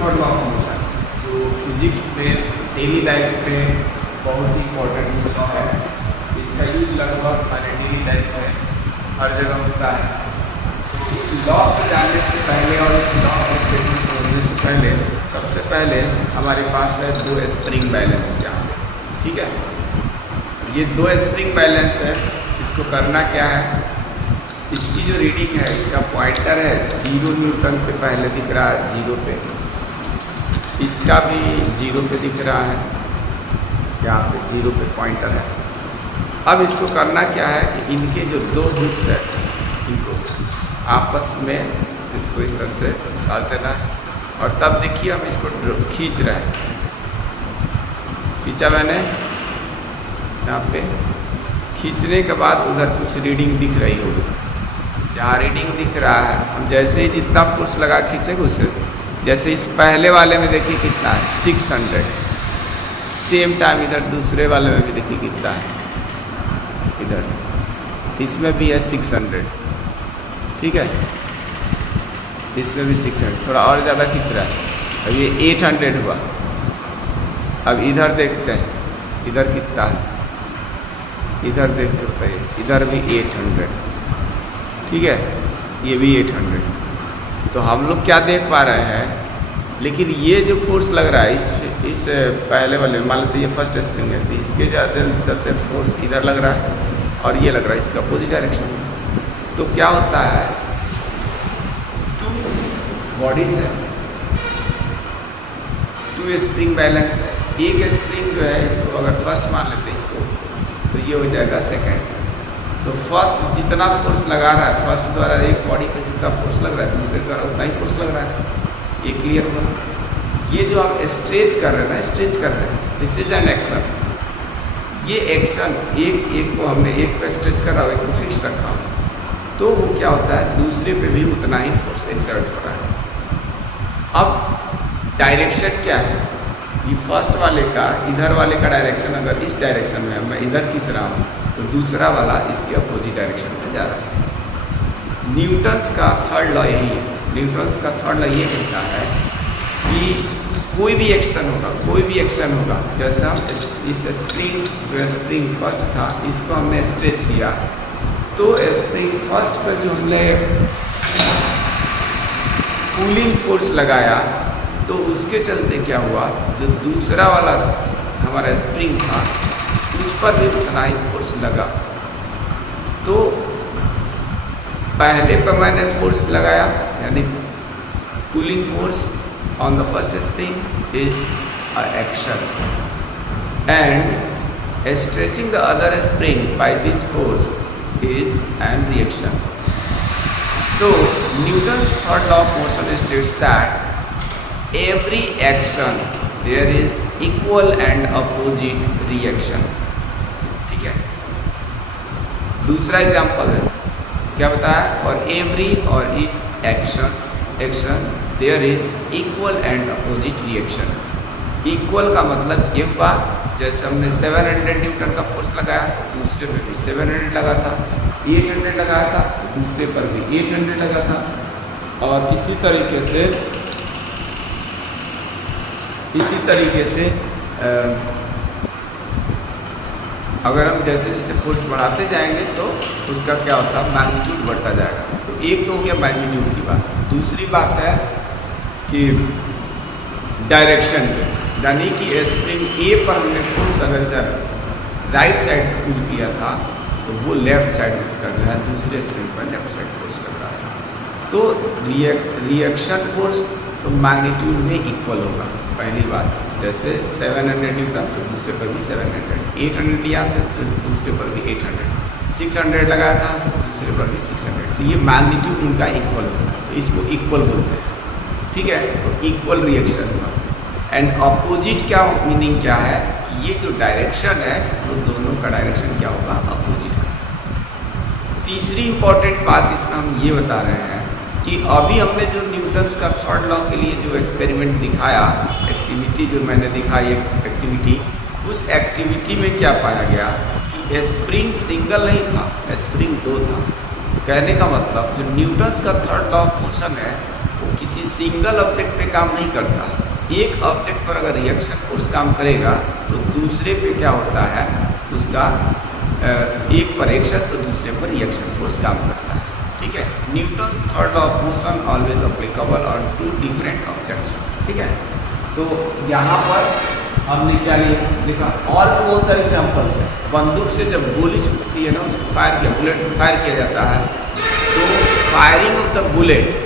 Third law of motion जो physics में daily life में बहुत ही इम्पोर्टेंट लॉ है। इसका यूज लगभग हमारे डेली लाइफ में हर जगह होता है। इस लॉ को जानने से पहले और इस लॉ को स्टेटमेंट समझने से पहले सबसे पहले हमारे पास है दो स्प्रिंग बैलेंस यहाँ, ठीक है। ये दो स्प्रिंग बैलेंस है। इसको करना क्या है, इसकी जो रीडिंग है इसका पॉइंटर है 0 न्यूटन पे पहले दिख रहा है, 0 पे, इसका भी 0 पे दिख रहा है, यहाँ पे 0 पे पॉइंटर है। अब इसको करना क्या है कि इनके जो दो हुक्स है इनको आपस में इसको इस तरह से साथ देना है और तब देखिए हम इसको खींच रहे हैं। खींचा मैंने, यहाँ पे खींचने के बाद उधर कुछ रीडिंग दिख रही होगी। जहाँ रीडिंग दिख रहा है हम जैसे ही जितना फोर्स लगा खींचेंगे उससे, जैसे इस पहले वाले में देखिए कितना है 600, सेम टाइम इधर दूसरे वाले में भी देखिए कितना है, इधर इसमें भी है 600, ठीक है, इसमें भी 600, थोड़ा और ज़्यादा खींच रहा है। अब ये 800 हुआ। अब इधर देखते हैं इधर कितना है, इधर देखते बताइए, इधर भी 800, ठीक है, ये भी 800। तो हम लोग क्या देख पा रहे हैं, लेकिन ये जो फोर्स लग रहा है इस पहले वाले मान लेते ये फर्स्ट स्प्रिंग है, तो इसके ज़्यादा फोर्स इधर लग रहा है और ये लग रहा है इसका अपोजिट डायरेक्शन में। तो क्या होता है, टू बॉडीज है, टू स्प्रिंग बैलेंस है। एक स्प्रिंग जो है इसको अगर फर्स्ट मान लेते इसको तो ये हो जाएगा सेकेंड। तो फर्स्ट जितना फोर्स लगा रहा है, फर्स्ट द्वारा एक बॉडी पे जितना फोर्स लग रहा है दूसरे द्वारा उतना ही फोर्स लग रहा है। ये क्लियर हुआ। ये जो आप स्ट्रेच कर रहे हैं ना, स्ट्रेच कर रहे हैं, दिस इज एन एक्शन। ये एक्शन एक को हमने एक पे स्ट्रेच करा, एक को फिक्स रखा, तो वो क्या होता है दूसरे पे भी उतना ही फोर्स एक्सर्ट हो रहा है। अब डायरेक्शन क्या है, ये फर्स्ट वाले का इधर वाले का डायरेक्शन अगर इस डायरेक्शन में है, मैं इधर खींच रहा हूँ, तो दूसरा वाला इसके अपोजिट डायरेक्शन में जा रहा है। न्यूटन्स का थर्ड लॉ यही है। न्यूटन्स का थर्ड लॉ ये कहता है कि कोई भी एक्शन होगा, जैसे हम इस स्प्रिंग जो स्प्रिंग फर्स्ट था इसको हमने स्ट्रेच किया, तो स्प्रिंग फर्स्ट पर जो हमने पुलिंग फोर्स लगाया तो उसके चलते क्या हुआ, जो दूसरा वाला हमारा स्प्रिंग था उस पर भी उतना ही फोर्स लगा। तो पहले पर मैंने फोर्स लगाया यानी pulling force on the first spring is an action, and stretching the other spring by this force is an reaction. So Newton's third law of motion states that every action there is equal and opposite reaction, ठीक है। दूसरा example है, क्या बताया, for every और each action there is equal and opposite reaction. Equal का मतलब ये हुआ, जैसे हमने 700 न्यूटन का फोर्स लगाया तो दूसरे पे भी 700 लगा था, 800 लगाया था दूसरे पर भी 800 लगा था, और इसी तरीके से अगर हम जैसे जैसे फोर्स बढ़ाते जाएंगे तो उसका क्या होता है, मैग्नीट्यूड बढ़ता जाएगा। तो एक तो हो गया मैग्नीट्यूड की बात। दूसरी बात है कि डायरेक्शन पे, यानी कि स्प्रिंग ए पर हमने फोर्स अगर इधर राइट साइड पुल किया था तो वो लेफ्ट साइड उसका जो है दूसरे स्प्रिंग पर लेफ्ट साइड फोर्स लग रहा है। तो रिएक्शन फोर्स तो मैग्नीट्यूड में इक्वल होगा। पहली बात, जैसे 700 न्यूटन तो दूसरे पर भी 700, 800 लिया था तो दूसरे पर भी 800, 600 लगाया था दूसरे पर भी 600। तो ये मैग्नीट्यूड उनका इक्वल होता है, तो इसको इक्वल बोलते हैं, ठीक है। तो इक्वल रिएक्शन हुआ। एंड अपोजिट क्या मीनिंग क्या है, कि ये जो डायरेक्शन है वो दोनों का डायरेक्शन क्या होगा, अपोजिट का। तीसरी इंपॉर्टेंट बात इसमें हम ये बता रहे हैं कि अभी हमने जो न्यूटन्स का थर्ड लॉ के लिए जो एक्सपेरिमेंट दिखाया, एक्टिविटी जो मैंने दिखाई एक्टिविटी, उस एक्टिविटी में क्या पाया गया कि स्प्रिंग सिंगल नहीं था, स्प्रिंग 2 था। कहने का मतलब जो न्यूटन्स का थर्ड लॉ ऑफ मोशन है वो किसी सिंगल ऑब्जेक्ट पे काम नहीं करता। एक ऑब्जेक्ट पर अगर रिएक्शन फोर्स काम करेगा तो दूसरे पे क्या होता है, उसका एक पर एक्शन तो दूसरे पर रिएक्शन फोर्स काम करता है। ठीक है, Newton third law of motion always applicable on two different objects. ठीक है, तो यहाँ पर हमने क्या लिखा, और बहुत सारे एग्जाम्पल्स हैं। बंदूक से जब गोली छूटती है ना, उसको फायर किया, बुलेट फायर किया जाता है, तो फायरिंग ऑफ द बुलेट,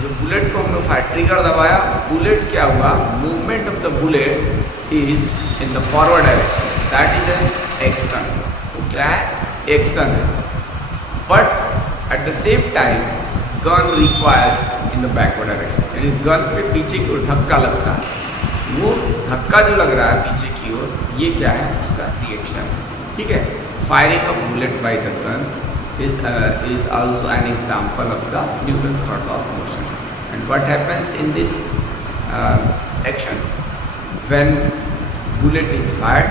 जो बुलेट को हमने फायर ट्रिगर दबाया, बुलेट क्या हुआ, movement of the bullet is in the forward direction, that is an action. तो क्या है, एक्शन है। But at the same time gun requires in the backward direction, यानी गन पे पीछे की ओर धक्का लगता है, वो धक्का जो लग रहा है पीछे की ओर, ये क्या है, उसका रिएक्शन। ठीक है, firing of bullet by the gun is also an example of the Newton's third law of motion. And what happens in this action, when bullet is fired,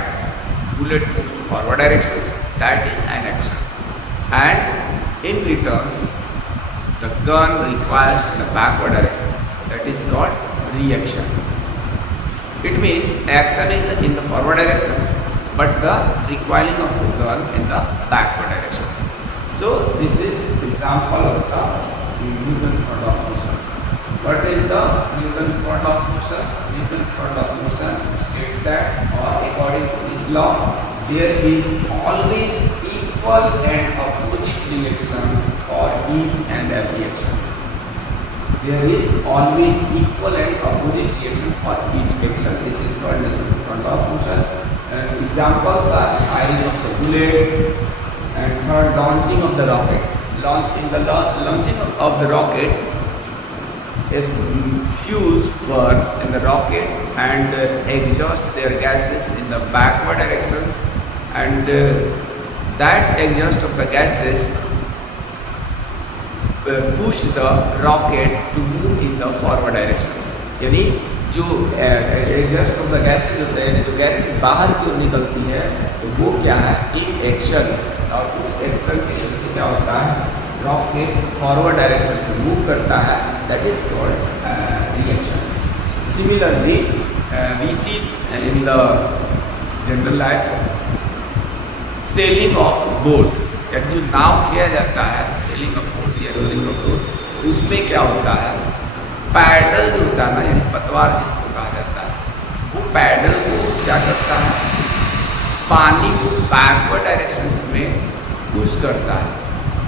bullet moves forward directions, that is an action, and in returns the gun requires the backward direction, that is called reaction. It means action is in the forward directions but the recoiling of the gun in the backward directions. So this is example of the Newton's third law of motion. What is the Newton's third law of motion? Newton's third law of motion states that, or according to this law, there is always equal and opposite reaction for each and every action. There is always equal and opposite reaction for each action. This is called Newton's third law of motion. Examples are firing of the bullets, and third, launching of the rocket. Launching of the rocket is fuels burn in the rocket and exhaust their gases in the backward directions, and that exhaust of the gases push the rocket to move in the forward directions. यानी जो exhaust of the gases होते हैं, जो gases बाहर की ओर निकलती है, तो वो क्या है, एक एक्शन, और उस एक्शन के चलते क्या होता है, रॉकेट फॉरवर्ड डायरेक्शन में मूव करता है, that is called reaction. Similarly we see in the general life sailing of boat, यानी जो नाव किया जाता है, सेलिंग ऑफ बोट या रोलिंग ऑफ बोट, उसमें क्या होता है, पैडल जो होता है ना, यानी पतवार जिसको कहा जाता है, वो पैडल को क्या करता है, पानी को बैकवर्ड डायरेक्शंस में पुश करता है।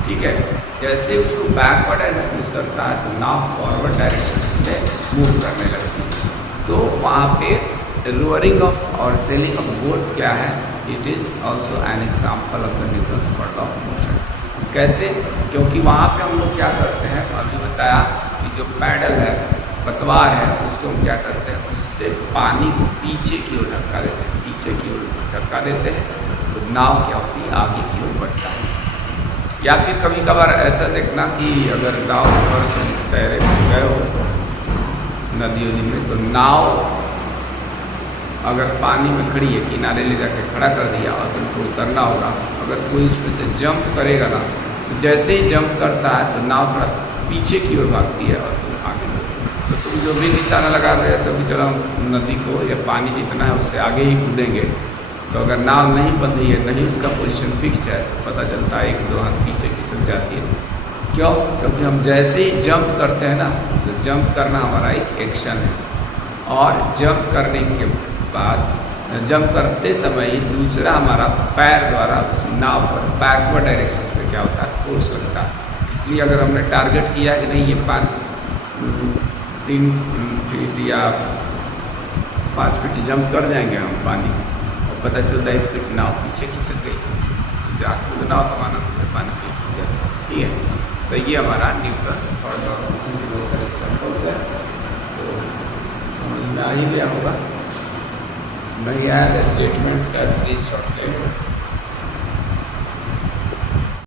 ठीक है, जैसे उसको बैकवर्ड डायरेक्शन पुश करता है तो नाव फॉरवर्ड डायरेक्शंस में मूव करने लगती है। तो वहाँ पे लोअरिंग ऑफ और सेलिंग ऑफ बोट क्या है, it is also an example of the Newton's third law of motion. कैसे, क्योंकि वहाँ पे हम लोग क्या करते हैं, अभी बताया कि जो पैडल है, पतवार है, उसको हम क्या करते हैं, उससे पानी को पीछे की ओर धक्का देते हैं, पीछे की ओर धक्का देते हैं, तो नाव क्या होती है, आगे की ओर बढ़ता है। या फिर कभी कभार ऐसा देखना कि अगर नाव पर तैरे गए हो नदी में, तो नाव अगर पानी में खड़ी है, किनारे ले जाकर खड़ा कर दिया और तुमको उतरना होगा, अगर कोई उसमें से जंप करेगा ना, तो जैसे ही जंप करता है तो नाव थोड़ा पीछे की ओर भागती है और तुम आगे बढ़ते। तो तुम जो भी निशाना लगा रहे हो, तो भी चलो नदी को या पानी जितना है उससे आगे ही कूदेंगे, तो अगर नाव नहीं बंधी है, नहीं उसका पोजीशन फिक्स्ड है, तो पता चलता है एक दो हाथ पीछे खिसक जाती है। क्यों? क्योंकि हम जैसे ही जंप करते हैं ना, तो जंप करना हमारा एक एक्शन है, और जंप करने के बाद जंप करते समय ही दूसरा हमारा पैर द्वारा उस नाव पर बैकवर्ड डायरेक्शन में क्या होता है, फोर्स लगता है। इसलिए अगर हमने टारगेट किया कि नहीं ये 3 फीट या 5 फीट जंप कर जाएंगे हम पानी, और पता चलता है 1 फीट नाव पीछे खिसक गई, तो जाकर कूदना हो तो माना पानी पे खिसक जाता है। ठीक है, तो ये हमारा Newton's third law of motion के बहुत सारे एग्जाम्पल्स है, तो समझ में आ ही गया होगा। मैं यार स्टेटमेंट्स का स्क्रीनशॉट ले